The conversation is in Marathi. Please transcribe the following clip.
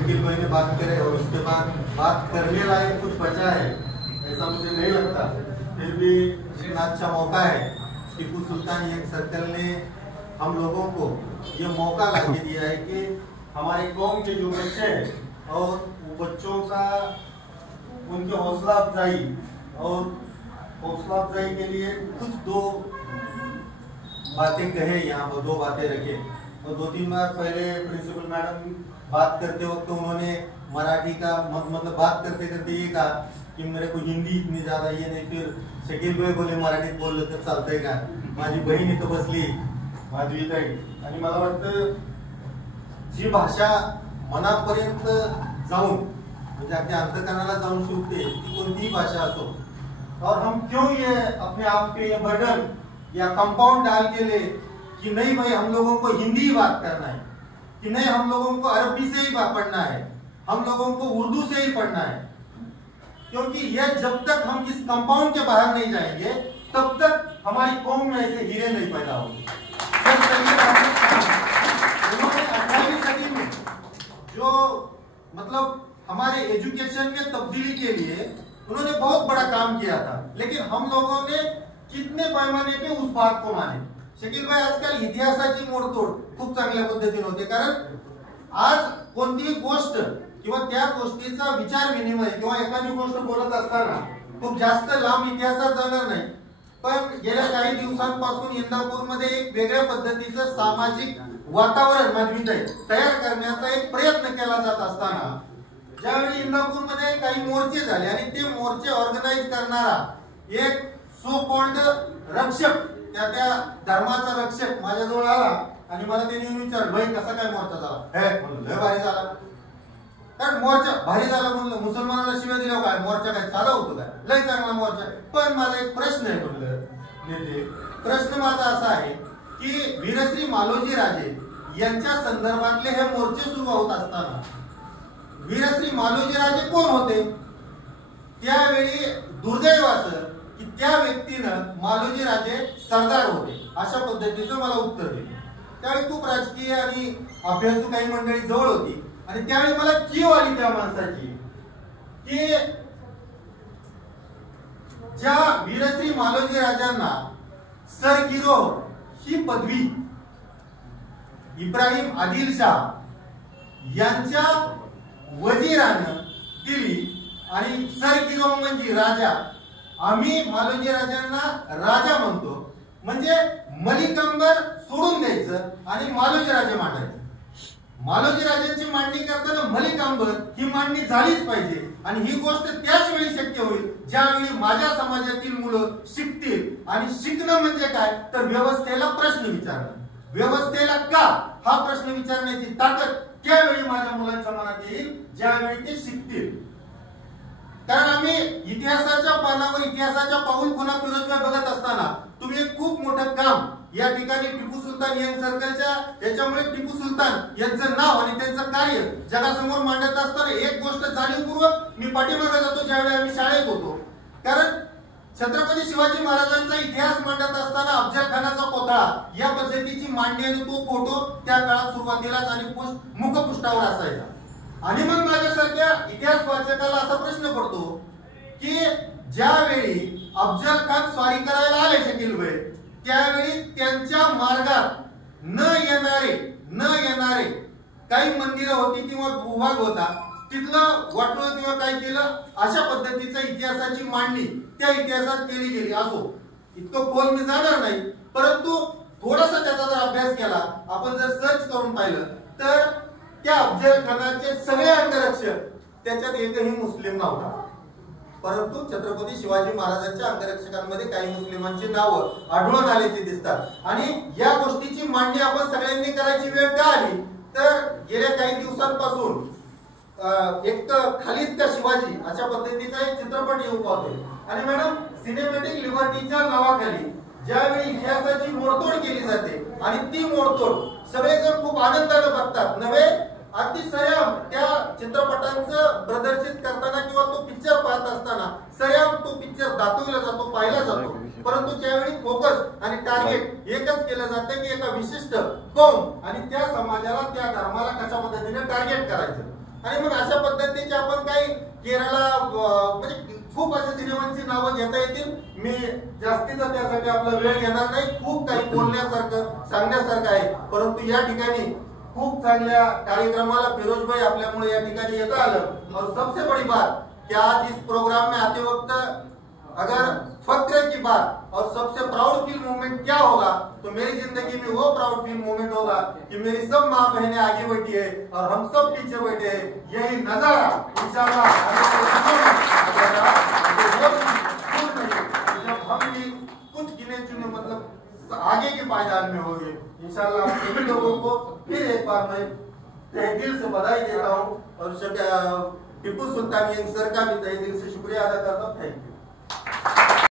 शकील भाई ने बात करे और उसके बाद बात करने लायक कुछ बचा है ऐसा मुझे नहीं लगता। फिर भी इतना अच्छा मौका है टीपू सुल्तान यंग सर्कल ने हम लोगों को ये मौका ला के दिया है कि हमारे कौम के जो बच्चे हैं और वो बच्चों का उनके हौसला अफजाई और हौसला अफजाई के लिए कुछ दो बातें कहे, यहाँ पर दो बातें रखे। और 2-3 बार पहले प्रिंसिपल मैडम बात करते वक्त तो उन्होंने मराठी का मतलब बात करते करते ये कहा कि मेरे को हिंदी इतनी ज्यादा ये नहीं। फिर शकील भाई बोले मराठीत बोललं तर चालतंय का, माझी बहीण इथं बसली माधवीताई, आणि मला वाटतं जी भाषा मनापर्यंत जाऊन म्हणजे अगदी अंतकरणाला जाऊन शिकते ती कोणतीही भाषा असो। और हम क्यों ये अपने आप पे ये बर्डन या कंपाउंड डाल के ले कि नहीं भाई हम लोगों को हिंदी ही बात करना है, कि नहीं हम लोगों को अरबी से ही पढ़ना है, हम लोगों को उर्दू से ही पढ़ना है। क्योंकि यह जब तक हम इस कंपाउंड के बाहर नहीं जाएंगे तब तक हमारी कौम में ऐसे हीरे नहीं पैदा होंगे। उन्होंने 18वीं सदी में जो मतलब हमारे एजुकेशन में तब्दीली के लिए उन्होंने बहुत बड़ा काम किया था, लेकिन हम लोगों ने कितने पैमाने पे उस बात को माने। शकील भाई आजकाल इतिहासाची मोडतोड खूप चांगल्या पद्धतीने होते, कारण आज कोणतीही गोष्ट किंवा त्या गोष्टीचा विचार विनिमय किंवा एखादी गोष्ट बोलत असताना खूप जास्त लांब इतिहासात जाणार नाही, पण गेल्या काही दिवसांपासून इंदापूरमध्ये एक वेगळ्या पद्धतीचं सामाजिक वातावरण मानवीताई तयार करण्याचा एक प्रयत्न केला जात असताना ज्यावेळी इंदापूरमध्ये काही मोर्चे झाले आणि ते मोर्चे ऑर्गनाइज करणारा एक सो कॉल्ड रक्षक त्या धर्माचा रक्षक माझ्याजवळ आला आणि मला त्यांनी विचारलं भाई कसा काय मोर्चा झाला, हे म्हणलं लय भारी झाला। कारण मोर्चा भारी झाला म्हणलं मुसलमानाला शिव्या दिल्या काय, मोर्चा काय साधा होतो काय, लय चांगला मोर्चा। पण माझा एक प्रश्न आहे म्हणलं नेते, प्रश्न माझा असा आहे की वीरश्री मालोजी राजे यांच्या संदर्भातले हे मोर्चे सुरू होत असताना वीरश्री मालोजी राजे कोण होते? त्यावेळी दुर्दैव असं की त्या व्यक्तीनं मालोजी राजे सरदार होते अशा पद्धतीचं मला उत्तर दिलं। त्यावेळी खूप राजकीय आणि अभ्यासू काही मंडळी जवळ होती आणि त्यावेळी मला कीव आली त्या माणसाची की ज्या वीरश्री मालोजी राजांना सरगिरोह ही पदवी इब्राहिम आदिलशाह यांच्या वजीरानं दिली आणि सरगिरोह म्हणजे राजा, आम्ही मालोजी राजांना राजा म्हणतो, म्हणजे मलिक अंबर सोडून द्यायचं आणि मालोजी राजे मांडायचे। मालोजी राजांची मांडणी करताना मलिक अंबर ही मांडणी झालीच पाहिजे आणि ही गोष्ट त्याच वेळी शक्य होईल ज्यावेळी माझ्या समाजातील मुलं शिकतील। आणि शिकणं म्हणजे काय तर व्यवस्थेला प्रश्न विचारणं, व्यवस्थेला का हा प्रश्न विचारण्याची ताकद त्यावेळी माझ्या मुलांच्या मनात येईल ज्यावेळी ते शिकतील। कारण आम्ही इतिहासाच्या पानावर इतिहासाच्या पाऊल खुणा फिरत बघत असताना तुम्ही एक खूप मोठं काम या ठिकाणी टिपू सुलतान यंग सर्कलच्या याच्यामुळे टिपू सुलतान यांचं नाव आणि त्यांचं कार्य जगासमोर मांडत असताना एक गोष्ट जाणीवपूर्वक मी पाठीमागे जातो ज्यावेळी आम्ही शाळेत होतो, कारण छत्रपती शिवाजी महाराजांचा इतिहास मांडत असताना अफजल खानाचा कोथळा या पद्धतीची मांडणी आणि तो फोटो त्या काळात सुरुवातीलाच आणि मुखपृष्ठावर असायचा। आणि मग माझ्यासारख्या इतिहास वाचकाला असा प्रश्न पडतो की ज्यावेळी अफजल खान स्वारी करायला आले शकील भाई त्यावेळी त्यांच्या मार्गात न येणारे काही मंदिरं होती किंवा भूभाग होता, तिथलं वाटोळ किंवा काय केलं अशा पद्धतीचा इतिहासाची मांडणी त्या इतिहासात केली गेली। असो इतकं खोल मी जाणार नाही, परंतु थोडासा त्याचा जर अभ्यास केला आपण जर सर्च करून पाहिलं तर त्या अफजल खानाचे सगळे अंगरक्षक त्याच्यात एकही मुस्लिम नव्हता, परंतु छत्रपती शिवाजी महाराजांच्या अंगरक्षकांमध्ये काही मुस्लिमांची नावं आढळून आल्याची दिसतात। आणि या गोष्टीची मांडणी आपण सगळ्यांनी करायची वेळ का आली तर गेल्या काही दिवसांपासून एक खालीद का शिवाजी अशा पद्धतीचा एक चित्रपट येऊ पाहतोय आणि मॅडम सिनेमॅटिक लिबर्टीच्या नावाखाली ज्यावेळी इतिहासाची मोडतोड केली जाते आणि ती मोडतोड सगळेजण खूप आनंदाने बघतात नव्हे, अगदी सयाम त्या चित्रपटांचं प्रदर्शित करताना किंवा तो पिक्चर पाहत असताना सयाम तो पिक्चर दाखवला जातो, पाहिला जातो, परंतु त्यावेळी फोकस आणि टार्गेट एकच केलं जातं की एका विशिष्ट कौम आणि त्या समाजाला त्या धर्माला कशा पद्धतीने टार्गेट करायचं। आणि मग अशा पद्धतीचे आपण काही केरळला म्हणजे खूप अशा सिनेमांची नावं घेता येतील. मी जास्तीचा त्यासाठी आपला वेळ घेणार नाही. खूप काही बोलण्यासारखं सांगण्यासारखं आहे, परंतु या ठिकाणी खूप चांगल्या कार्यक्रमाला फिरोज भाई आपल्यामुळे या ठिकाणी येता आलं. और सबसे बड़ी बात कि आज इस प्रोग्राम में आते वक्त अगर फक्र की बात और सबसे प्राउड फील मोमेंट क्या होगा, तो मेरी जिंदगी में वो प्राउड फील मोमेंट होगा कि मेरी सब माँ बहनें आगे बैठी है और हम सब पीछे बैठे हैं. यही नजारा इंशाल्लाह जब हम भी कुछ गिने चुने मतलब आगे के पायदान में होंगे इंशाल्लाह. आप सभी लोगों को फिर एक बार मैं तहे दिल से बधाई देता हूँ और टिप्पू सुल्तान यंग सर का भी तहे दिल से शुक्रिया अदा करता हूँ. Thank you.